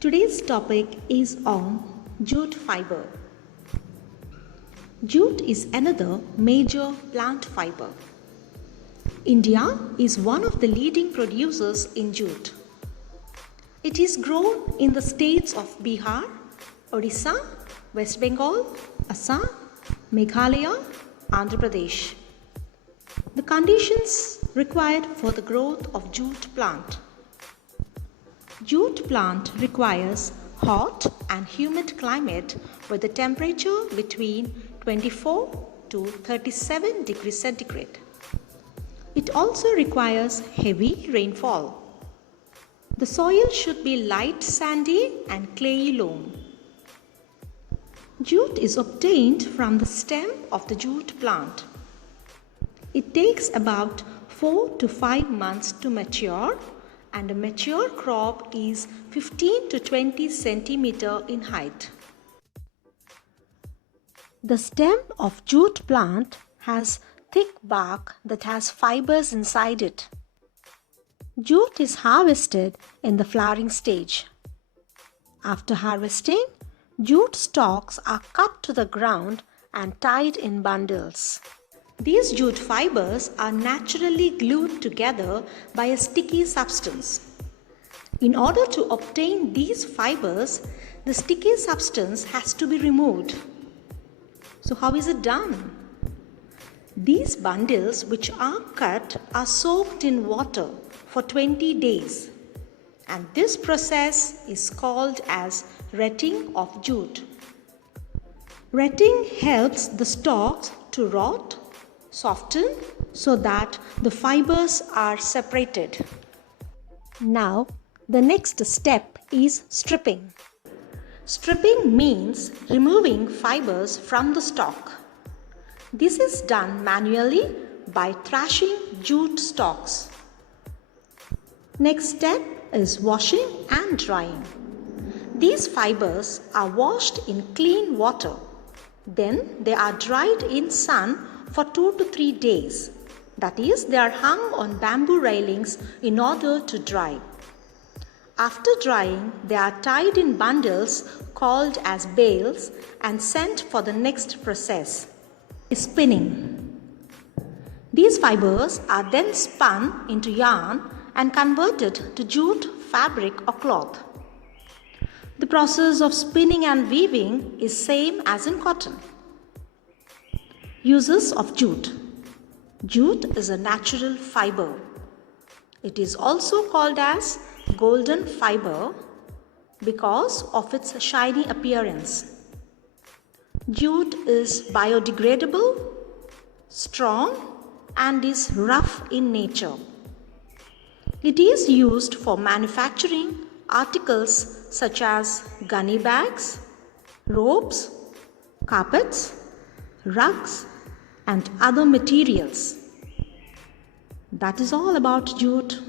Today's topic is on jute fiber. Jute is another major plant fiber. India is one of the leading producers in jute. It is grown in the states of Bihar, Odisha, West Bengal, Assam, Meghalaya, Andhra Pradesh. The conditions required for the growth of jute plant. Jute plant requires hot and humid climate with a temperature between 24 to 37 degrees centigrade. It also requires heavy rainfall. The soil should be light sandy and clayey loam. Jute is obtained from the stem of the jute plant. It takes about 4 to 5 months to mature, and a mature crop is 15 to 20 centimeter in height. The stem of jute plant has thick bark that has fibers inside it. Jute is harvested in the flowering stage. After harvesting, jute stalks are cut to the ground and tied in bundles. These jute fibers are naturally glued together by a sticky substance. In order to obtain these fibers, the sticky substance has to be removed. So how is it done? These bundles which are cut are soaked in water for 20 days, and this process is called as retting of jute. Retting helps the stalks to rot, soften so that the fibers are separated. Now, the next step is stripping. Stripping means removing fibers from the stalk. This is done manually by thrashing jute stalks. Next step is washing and drying. These fibers are washed in clean water. Then they are dried in sun for 2 to 3 days. That is, they are hung on bamboo railings in order to dry. After drying, they are tied in bundles called as bales and sent for the next process, spinning. These fibers are then spun into yarn and converted to jute, fabric or cloth. The process of spinning and weaving is same as in cotton. Uses of jute. Jute is a natural fiber. It is also called as golden fiber because of its shiny appearance. Jute is biodegradable, strong, and is rough in nature. It is used for manufacturing articles such as gunny bags, ropes, carpets, rugs, and other materials. That is all about jute.